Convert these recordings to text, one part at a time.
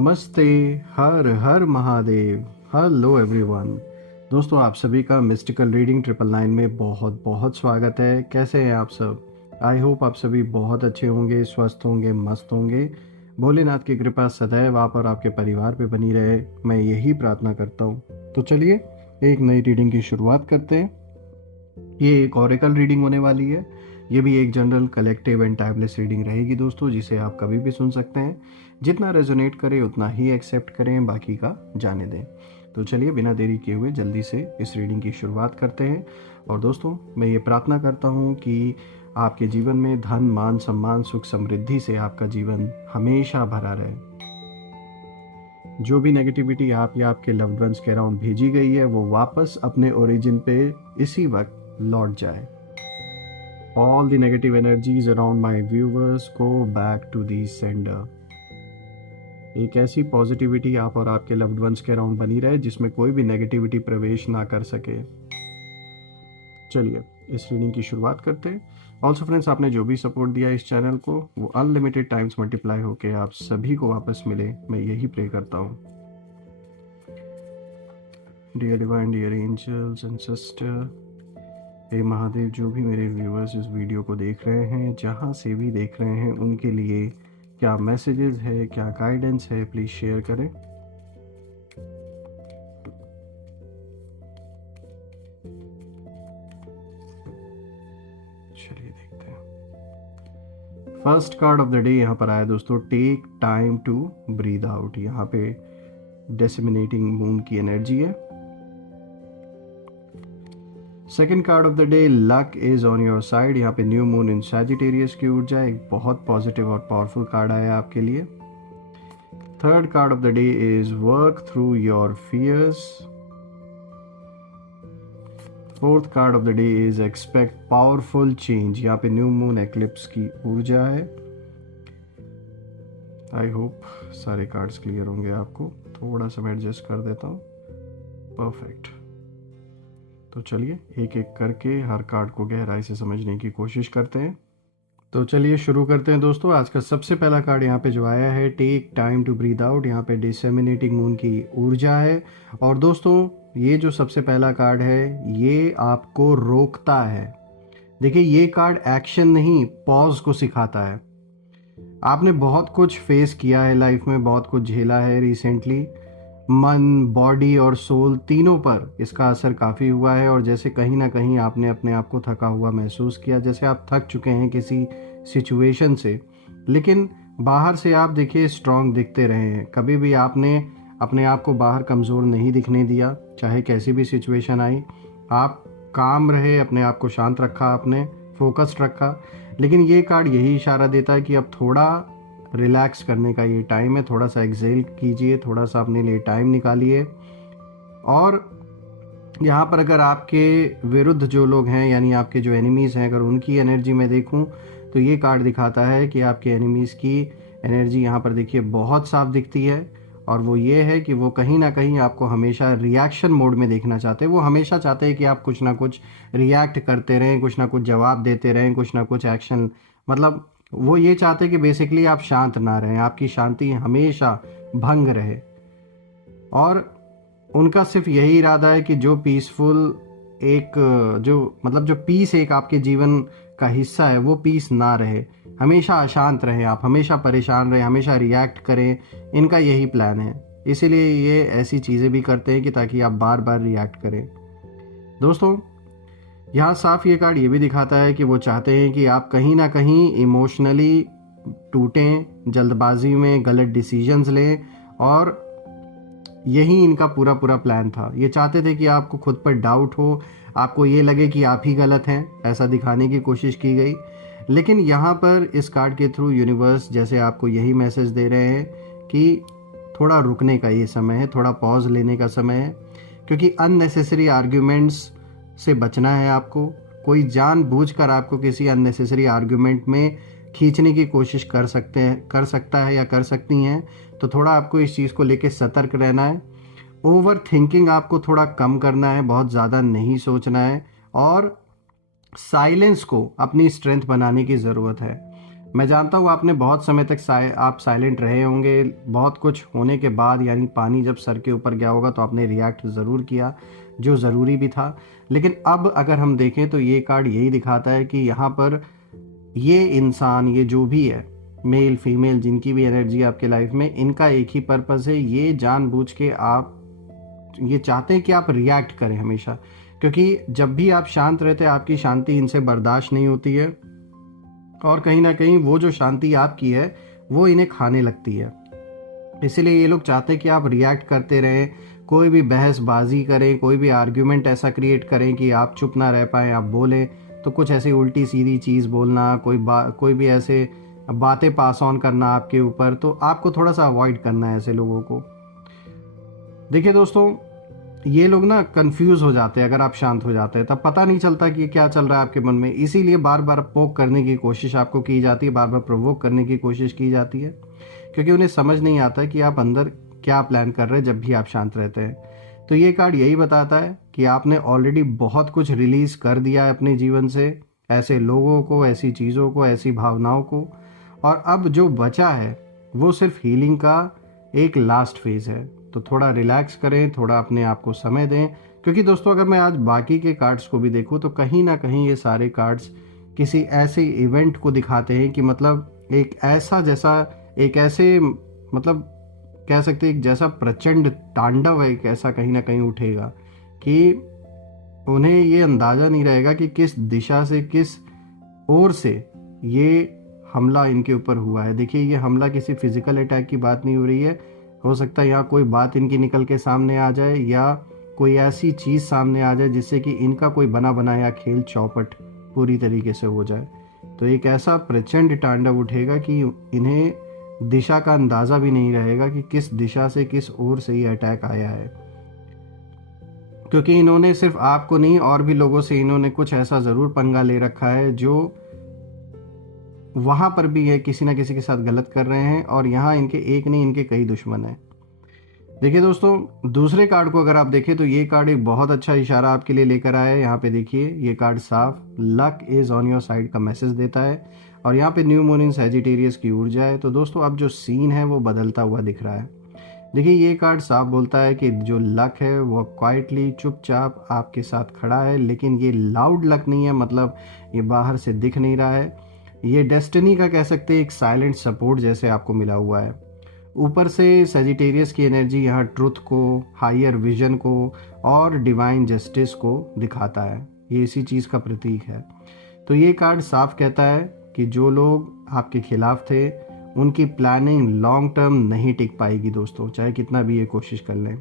नमस्ते। हर हर महादेव। Hello everyone. दोस्तों, आप सभी का मिस्टिकल रीडिंग 999 में बहुत बहुत स्वागत है। कैसे हैं आप सब? आई होप आप सभी बहुत अच्छे होंगे, स्वस्थ होंगे, मस्त होंगे। भोलेनाथ की कृपा सदैव आप और आपके परिवार पे बनी रहे, मैं यही प्रार्थना करता हूँ। तो चलिए एक नई रीडिंग की शुरुआत करते हैं। ये एक ऑरेकल रीडिंग होने वाली है। ये भी एक general collective and timeless reading रहेगी दोस्तों, जिसे आप कभी भी सुन सकते हैं। जितना रेजोनेट करे उतना ही एक्सेप्ट करें, बाकी का जाने दें। तो चलिए बिना देरी किए हुए जल्दी से इस रीडिंग की शुरुआत करते हैं। और दोस्तों, मैं ये प्रार्थना करता हूँ कि आपके जीवन में धन, मान, सम्मान, सुख, समृद्धि से आपका जीवन हमेशा भरा रहे। जो भी नेगेटिविटी आप या आपके लव्ड वंस के अराउंड भेजी गई है, वो वापस अपने ओरिजिन पे इसी वक्त लौट जाए। All the negative energies around my viewers go back to the sender. एक ऐसी पॉजिटिविटी आप और आपके लव्ड वंस के अराउंड बनी रहे जिसमें कोई भी नेगेटिविटी प्रवेश ना कर सके। चलिए इस रीडिंग की शुरुआत करते हैं। ऑल्सो फ्रेंड्स, आपने जो भी सपोर्ट दिया इस चैनल को, वो अनलिमिटेड टाइम्स मल्टीप्लाई होके आप सभी को वापस मिले, मैं यही प्रे करता हूँ। Dear divine, dear angels and sister, हे महादेव, जो भी मेरे व्यूअर्स इस वीडियो को देख रहे हैं, जहाँ से भी देख रहे हैं, उनके लिए क्या मैसेजेस है, क्या गाइडेंस है, प्लीज़ शेयर करें। चलिए देखते हैं। First card of the day यहाँ पर आया दोस्तों, take time to breathe out. यहाँ पे डिसेमिनेटिंग मून की एनर्जी है। Second card of the day, luck is on your side. यहाँ पे न्यू मून इन सैजिटेरियस की ऊर्जा, एक बहुत पॉजिटिव और पावरफुल कार्ड आया आपके लिए। Third card of the day is work through your fears. Fourth card of the day is expect powerful change. यहाँ पे न्यू मून एक्लिप्स की ऊर्जा है। आई होप सारे कार्ड्स क्लियर होंगे आपको। थोड़ा सा मैं एडजस्ट कर देता हूँ। परफेक्ट। तो चलिए एक एक करके हर कार्ड को गहराई से समझने की कोशिश करते हैं। तो चलिए शुरू करते हैं दोस्तों। आज का सबसे पहला कार्ड यहाँ पे जो आया है, take time to breathe out. यहाँ पे डिसेमिनेटिंग मून की ऊर्जा है। और दोस्तों, ये जो सबसे पहला कार्ड है, ये आपको रोकता है। देखिए, ये कार्ड एक्शन नहीं, पॉज को सिखाता है। आपने बहुत कुछ फेस किया है लाइफ में, बहुत कुछ झेला है रिसेंटली। मन, बॉडी और सोल तीनों पर इसका असर काफ़ी हुआ है। और जैसे कहीं ना कहीं आपने अपने आप को थका हुआ महसूस किया, जैसे आप थक चुके हैं किसी सिचुएशन से। लेकिन बाहर से आप देखिए स्ट्रांग दिखते रहे हैं। कभी भी आपने अपने आप को बाहर कमज़ोर नहीं दिखने दिया, चाहे कैसी भी सिचुएशन आई। आप काम रहे, अपने आप को शांत रखा, आपने फोकस्ड रखा। लेकिन ये कार्ड यही इशारा देता है कि अब थोड़ा रिलैक्स करने का ये टाइम है। थोड़ा सा एक्सेल कीजिए, थोड़ा सा अपने लिए टाइम निकालिए। और यहाँ पर अगर आपके विरुद्ध जो लोग हैं, यानी आपके जो एनिमीज़ हैं, अगर उनकी एनर्जी में देखूँ तो ये कार्ड दिखाता है कि आपके एनिमीज़ की एनर्जी यहाँ पर देखिए बहुत साफ दिखती है। और वो ये है कि वो कहीं ना कहीं आपको हमेशा रिएक्शन मोड में देखना चाहते हैं। वो हमेशा चाहते हैं कि आप कुछ ना कुछ रिएक्ट करते रहें, कुछ ना कुछ जवाब देते रहें, कुछ ना कुछ एक्शन। मतलब वो ये चाहते हैं कि बेसिकली आप शांत ना रहें, आपकी शांति हमेशा भंग रहे। और उनका सिर्फ यही इरादा है कि जो पीसफुल एक जो पीस एक आपके जीवन का हिस्सा है, वो पीस ना रहे। हमेशा अशांत रहे आप, हमेशा परेशान रहे, हमेशा रिएक्ट करें। इनका यही प्लान है। इसीलिए ये ऐसी चीज़ें भी करते हैं कि ताकि आप बार बार रिएक्ट करें। दोस्तों, यहाँ साफ ये कार्ड ये भी दिखाता है कि वो चाहते हैं कि आप कहीं ना कहीं इमोशनली टूटें, जल्दबाजी में गलत डिसीजंस लें। और यही इनका पूरा प्लान था। ये चाहते थे कि आपको खुद पर डाउट हो, आपको ये लगे कि आप ही गलत हैं, ऐसा दिखाने की कोशिश की गई। लेकिन यहाँ पर इस कार्ड के थ्रू यूनिवर्स जैसे आपको यही मैसेज दे रहे हैं कि थोड़ा रुकने का ये समय है, थोड़ा पॉज लेने का समय है। क्योंकि अननेसेसरी आर्ग्यूमेंट्स से बचना है आपको। कोई जानबूझकर आपको किसी अननेसेसरी आर्ग्यूमेंट में खींचने की कोशिश कर सकता है या कर सकती हैं। तो थोड़ा आपको इस चीज़ को लेके सतर्क रहना है। ओवर थिंकिंग आपको थोड़ा कम करना है, बहुत ज़्यादा नहीं सोचना है। और साइलेंस को अपनी स्ट्रेंथ बनाने की ज़रूरत है। मैं जानता हूँ आपने बहुत समय तक आप साइलेंट रहे होंगे, बहुत कुछ होने के बाद, यानी पानी जब सर के ऊपर गया होगा तो आपने रिएक्ट ज़रूर किया, जो ज़रूरी भी था। लेकिन अब अगर हम देखें तो ये कार्ड यही दिखाता है कि यहाँ पर ये इंसान, ये जो भी है, मेल फीमेल जिनकी भी एनर्जी आपके लाइफ में, इनका एक ही पर्पस है, ये जानबूझ के आप ये चाहते हैं कि आप रिएक्ट करें हमेशा, क्योंकि जब भी आप शांत रहते हैं आपकी शांति इनसे बर्दाश्त नहीं होती है, और कहीं ना कहीं वो जो शांति आपकी है वो इन्हें खाने लगती है। इसीलिए ये लोग चाहते हैं कि आप रिएक्ट करते रहें, कोई भी बहसबाजी करें, कोई भी आर्ग्यूमेंट ऐसा क्रिएट करें कि आप चुप ना रह पाएँ, आप बोलें तो कुछ ऐसी उल्टी सीधी चीज़ बोलना, कोई भी ऐसे बातें पास ऑन करना आपके ऊपर, तो आपको थोड़ा सा अवॉइड करना है ऐसे लोगों को। देखिए दोस्तों, ये लोग ना कंफ्यूज हो जाते हैं अगर आप शांत हो जाते हैं, तब पता नहीं चलता कि क्या चल रहा है आपके मन में। इसीलिए बार बार पोक करने की कोशिश आपको की जाती है, बार बार प्रोवोक करने की कोशिश की जाती है, क्योंकि उन्हें समझ नहीं आता कि आप अंदर क्या प्लान कर रहे हैं जब भी आप शांत रहते हैं। तो ये कार्ड यही बताता है कि आपने ऑलरेडी बहुत कुछ रिलीज कर दिया है अपने जीवन से, ऐसे लोगों को, ऐसी चीज़ों को, ऐसी भावनाओं को, और अब जो बचा है वो सिर्फ हीलिंग का एक लास्ट फेज है। तो थोड़ा रिलैक्स करें, थोड़ा अपने आप को समय दें, क्योंकि दोस्तों अगर मैं आज बाकी के कार्ड्स को भी देखूं तो कहीं ना कहीं ये सारे कार्ड्स किसी ऐसे इवेंट को दिखाते हैं कि मतलब एक ऐसे मतलब कह सकते हैं एक जैसा प्रचंड तांडव है, एक ऐसा कहीं ना कहीं उठेगा कि उन्हें ये अंदाज़ा नहीं रहेगा कि किस दिशा से, किस ओर से ये हमला इनके ऊपर हुआ है। देखिए, ये हमला किसी फिजिकल अटैक की बात नहीं हो रही है। हो सकता है यहाँ कोई बात इनकी निकल के सामने आ जाए, या कोई ऐसी चीज़ सामने आ जाए जिससे कि इनका कोई बना बनाया खेल चौपट पूरी तरीके से हो जाए। तो एक ऐसा प्रचंड तांडव उठेगा कि इन्हें दिशा का अंदाज़ा भी नहीं रहेगा कि किस दिशा से, किस ओर से ये अटैक आया है, क्योंकि इन्होंने सिर्फ आपको नहीं और भी लोगों से इन्होंने कुछ ऐसा ज़रूर पंगा ले रखा है जो वहाँ पर भी है, किसी ना किसी के साथ गलत कर रहे हैं, और यहाँ इनके एक नहीं, इनके कई दुश्मन हैं। देखिए दोस्तों, दूसरे कार्ड को अगर आप देखें तो ये कार्ड एक बहुत अच्छा इशारा आपके लिए लेकर आया है। यहाँ पे देखिए, ये कार्ड साफ luck is on your side का मैसेज देता है, और यहाँ पे न्यू मून इन सैजिटेरियस की ऊर्जा है। तो दोस्तों, अब जो सीन है वो बदलता हुआ दिख रहा है। देखिए, ये कार्ड साफ बोलता है कि जो लक है वो क्वाइटली, चुपचाप आपके साथ खड़ा है, लेकिन ये लाउड लक नहीं है, मतलब ये बाहर से दिख नहीं रहा है। ये डेस्टिनी का कह सकते हैं एक साइलेंट सपोर्ट जैसे आपको मिला हुआ है। ऊपर से सजिटेरियस की एनर्जी यहाँ ट्रुथ को, हायर विजन को और डिवाइन जस्टिस को दिखाता है। ये इसी चीज़ का प्रतीक है। तो ये कार्ड साफ कहता है कि जो लोग आपके खिलाफ थे उनकी प्लानिंग लॉन्ग टर्म नहीं टिक पाएगी दोस्तों, चाहे कितना भी ये कोशिश कर लें।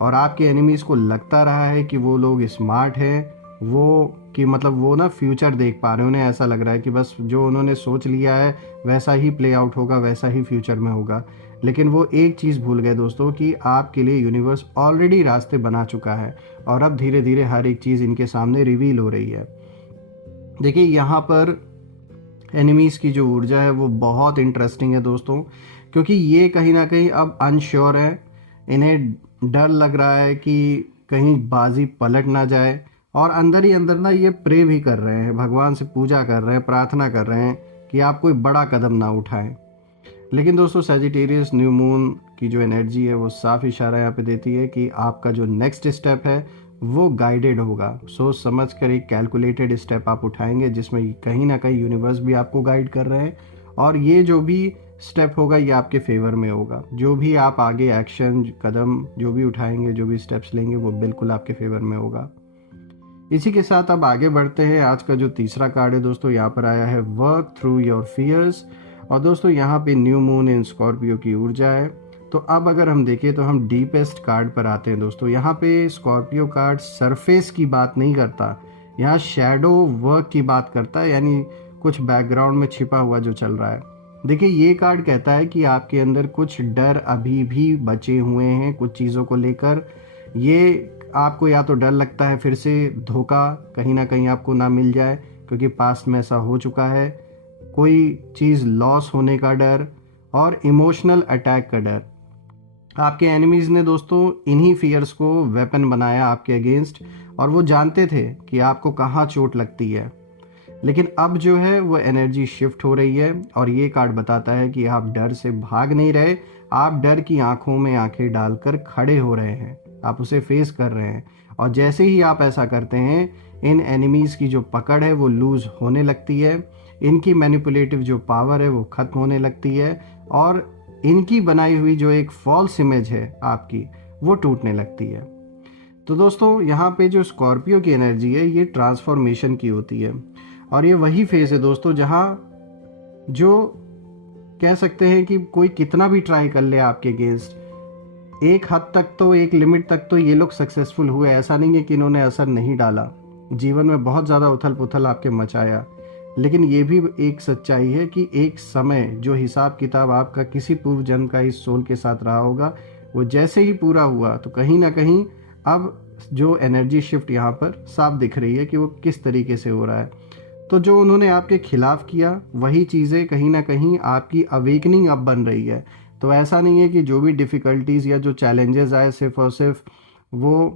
और आपके एनिमीज़ को लगता रहा है कि वो लोग स्मार्ट हैं, वो ना फ्यूचर देख पा रहे हैं। उन्हें ऐसा लग रहा है कि बस जो उन्होंने सोच लिया है वैसा ही प्ले आउट होगा, वैसा ही फ्यूचर में होगा। लेकिन वो एक चीज़ भूल गए दोस्तों कि आपके लिए यूनिवर्स ऑलरेडी रास्ते बना चुका है, और अब धीरे धीरे हर एक चीज़ इनके सामने रिवील हो रही है। देखिए, यहाँ पर एनिमीज़ की जो ऊर्जा है वो बहुत इंटरेस्टिंग है दोस्तों, क्योंकि ये कहीं ना कहीं अब अनश्योर है। इन्हें डर लग रहा है कि कहीं बाजी पलट ना जाए, और अंदर ही अंदर ना ये प्रे भी कर रहे हैं, भगवान से पूजा कर रहे हैं, प्रार्थना कर रहे हैं कि आप कोई बड़ा कदम ना उठाएं। लेकिन दोस्तों, सैजिटेरियस न्यू मून की जो एनर्जी है वो साफ इशारा यहाँ पे देती है कि आपका जो नेक्स्ट स्टेप है वो गाइडेड होगा। सोच समझ कर एक कैलकुलेटेड स्टेप आप उठाएंगे, जिसमें कहीं ना कहीं यूनिवर्स भी आपको गाइड कर रहे हैं, और ये जो भी स्टेप होगा ये आपके फेवर में होगा। जो भी आप आगे एक्शन, कदम जो भी उठाएंगे, जो भी स्टेप्स लेंगे, वो बिल्कुल आपके फेवर में होगा। इसी के साथ अब आगे बढ़ते हैं। आज का जो तीसरा कार्ड है दोस्तों, यहाँ पर आया है वर्क थ्रू योर फियर्स, और दोस्तों यहाँ पे न्यू मून इन स्कॉर्पियो की ऊर्जा है। तो अब अगर हम देखें तो हम डीपेस्ट कार्ड पर आते हैं दोस्तों। यहाँ पे स्कॉर्पियो कार्ड सरफेस की बात नहीं करता, यहाँ शैडो वर्क की बात करता है, यानी कुछ बैकग्राउंड में छिपा हुआ जो चल रहा है। देखिए, ये कार्ड कहता है कि आपके अंदर कुछ डर अभी भी बचे हुए हैं कुछ चीज़ों को लेकर। ये आपको या तो डर लगता है फिर से धोखा कहीं ना कहीं आपको ना मिल जाए, क्योंकि पास्ट में ऐसा हो चुका है। कोई चीज़ लॉस होने का डर, और इमोशनल अटैक का डर। आपके एनिमीज़ ने दोस्तों इन्हीं फियर्स को वेपन बनाया आपके अगेंस्ट, और वो जानते थे कि आपको कहाँ चोट लगती है। लेकिन अब जो है वो एनर्जी शिफ्ट हो रही है, और ये कार्ड बताता है कि आप डर से भाग नहीं रहे, आप डर की आंखों में आंखें डालकर खड़े हो रहे हैं, आप उसे फेस कर रहे हैं। और जैसे ही आप ऐसा करते हैं, इन एनिमीज़ की जो पकड़ है वो लूज़ होने लगती है, इनकी मैनिपुलेटिव जो पावर है वो ख़त्म होने लगती है, और इनकी बनाई हुई जो एक फॉल्स इमेज है आपकी, वो टूटने लगती है। तो दोस्तों, यहाँ पे जो स्कॉर्पियो की एनर्जी है ये ट्रांसफॉर्मेशन की होती है, और ये वही फेज है दोस्तों जहाँ जो कह सकते हैं कि कोई कितना भी ट्राई कर ले आपके अगेंस्ट, एक हद तक तो, एक लिमिट तक तो ये लोग सक्सेसफुल हुए। ऐसा नहीं है कि इन्होंने असर नहीं डाला, जीवन में बहुत ज़्यादा उथल पुथल आपके मचाया, लेकिन ये भी एक सच्चाई है कि एक समय जो हिसाब किताब आपका किसी पूर्व जन्म का इस सोल के साथ रहा होगा, वो जैसे ही पूरा हुआ तो कहीं ना कहीं अब जो एनर्जी शिफ्ट यहाँ पर साफ दिख रही है कि वो किस तरीके से हो रहा है। तो जो उन्होंने आपके खिलाफ किया, वही चीज़ें कहीं ना कहीं आपकी अवेकनिंग अब बन रही है। तो ऐसा नहीं है कि जो भी डिफ़िकल्टीज़ या जो चैलेंजेस आए सिर्फ और सिर्फ वो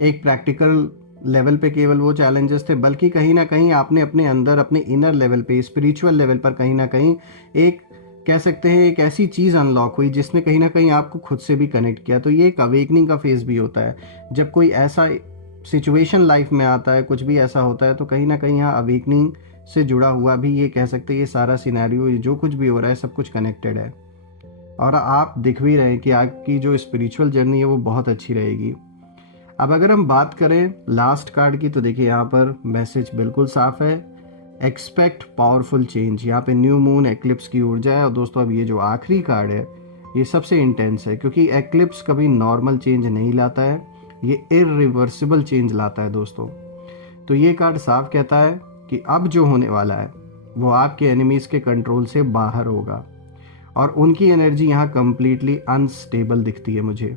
एक प्रैक्टिकल लेवल पे केवल वो चैलेंजेस थे, बल्कि कहीं ना कहीं आपने अपने अंदर, अपने इनर लेवल पे, स्पिरिचुअल लेवल पर कहीं ना कहीं एक कह सकते हैं एक ऐसी चीज़ अनलॉक हुई जिसने कहीं ना कहीं आपको खुद से भी कनेक्ट किया। तो ये एक अवेकनिंग का फेज़ भी होता है। जब कोई ऐसा सिचुएशन लाइफ में आता है, कुछ भी ऐसा होता है, तो कहीं ना कहीं यहाँ अवेकनिंग से जुड़ा हुआ भी ये कह सकते हैं, ये सारा सिनेरियो, जो कुछ भी हो रहा है, सब कुछ कनेक्टेड है। और आप दिख भी रहे हैं कि आपकी जो स्पिरिचुअल जर्नी है वो बहुत अच्छी रहेगी। अब अगर हम बात करें लास्ट कार्ड की, तो देखिए यहाँ पर मैसेज बिल्कुल साफ है, एक्सपेक्ट पावरफुल चेंज। यहाँ पे न्यू मून, एक्लिप्स की ऊर्जा है। और दोस्तों, अब ये जो आखिरी कार्ड है ये सबसे इंटेंस है, क्योंकि एक्लिप्स कभी नॉर्मल चेंज नहीं लाता है, ये इरिवर्सिबल चेंज लाता है दोस्तों। तो ये कार्ड साफ कहता है कि अब जो होने वाला है वो आपके एनिमीज़ के कंट्रोल से बाहर होगा, और उनकी एनर्जी यहाँ कंप्लीटली अनस्टेबल दिखती है मुझे।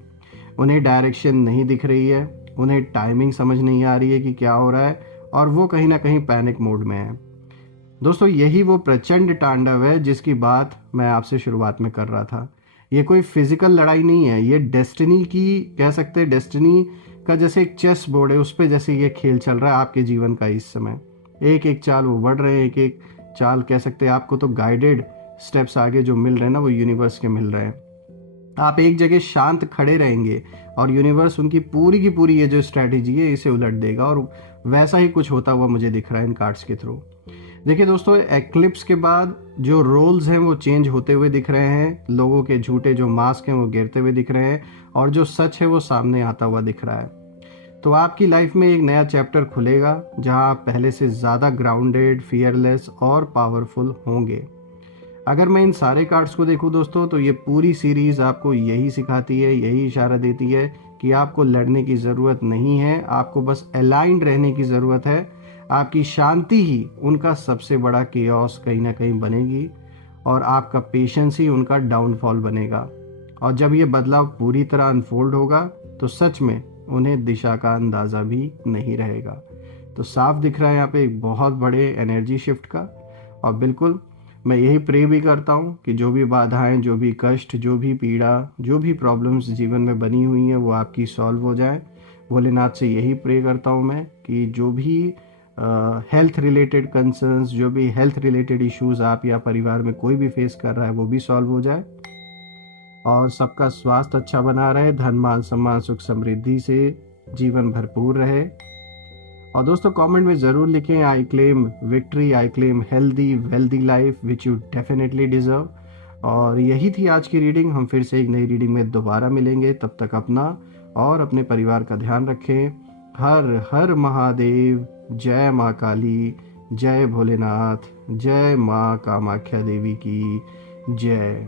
उन्हें डायरेक्शन नहीं दिख रही है, उन्हें टाइमिंग समझ नहीं आ रही है कि क्या हो रहा है, और वो कहीं ना कहीं पैनिक मोड में है। दोस्तों, यही वो प्रचंड तांडव है जिसकी बात मैं आपसे शुरुआत में कर रहा था। ये कोई फिजिकल लड़ाई नहीं है, ये डेस्टिनी की, कह सकते हैं डेस्टिनी का जैसे एक चेस बोर्ड है, उस पर जैसे ये खेल चल रहा है आपके जीवन का इस समय। एक एक चाल वो बढ़ रहे हैं, एक एक चाल कह सकते हैं, आपको तो गाइडेड स्टेप्स आगे जो मिल रहे हैं ना, वो यूनिवर्स के मिल रहे हैं। आप एक जगह शांत खड़े रहेंगे और यूनिवर्स उनकी पूरी की पूरी ये जो स्ट्रैटेजी है इसे उलट देगा, और वैसा ही कुछ होता हुआ मुझे दिख रहा है इन कार्ड्स के थ्रू। देखिए दोस्तों, एक्लिप्स के बाद जो रोल्स हैं वो चेंज होते हुए दिख रहे हैं, लोगों के झूठे जो मास्क हैं वो गिरते हुए दिख रहे हैं, और जो सच है वो सामने आता हुआ दिख रहा है। तो आपकी लाइफ में एक नया चैप्टर खुलेगा जहां आप पहले से ज़्यादा ग्राउंडेड, फियरलेस और पावरफुल होंगे। अगर मैं इन सारे कार्ड्स को देखूं दोस्तों, तो ये पूरी सीरीज़ आपको यही सिखाती है, यही इशारा देती है कि आपको लड़ने की ज़रूरत नहीं है, आपको बस अलाइंड रहने की ज़रूरत है। आपकी शांति ही उनका सबसे बड़ा केओस कहीं ना कहीं बनेगी, और आपका पेशेंस ही उनका डाउनफॉल बनेगा। और जब ये बदलाव पूरी तरह अनफोल्ड होगा तो सच में उन्हें दिशा का अंदाज़ा भी नहीं रहेगा। तो साफ दिख रहा है यहाँ पे एक बहुत बड़े एनर्जी शिफ्ट का। और बिल्कुल मैं यही प्रे भी करता हूँ कि जो भी बाधाएं, जो भी कष्ट, जो भी पीड़ा, जो भी प्रॉब्लम्स जीवन में बनी हुई हैं वो आपकी सॉल्व हो जाए। भोलेनाथ से यही प्रे करता हूँ मैं कि जो भी हेल्थ रिलेटेड कंसर्न्स, जो भी हेल्थ रिलेटेड इश्यूज आप या परिवार में कोई भी फेस कर रहा है वो भी सॉल्व हो जाए, और सबका स्वास्थ्य अच्छा बना रहे, धन मान सम्मान सुख समृद्धि से जीवन भरपूर रहे। और दोस्तों, कमेंट में ज़रूर लिखें, I claim victory, I claim healthy wealthy life which you definitely deserve. और यही थी आज की रीडिंग। हम फिर से एक नई रीडिंग में दोबारा मिलेंगे। तब तक अपना और अपने परिवार का ध्यान रखें। हर हर महादेव। जय माँ काली, जय भोलेनाथ, जय माँ कामाख्या देवी की जय।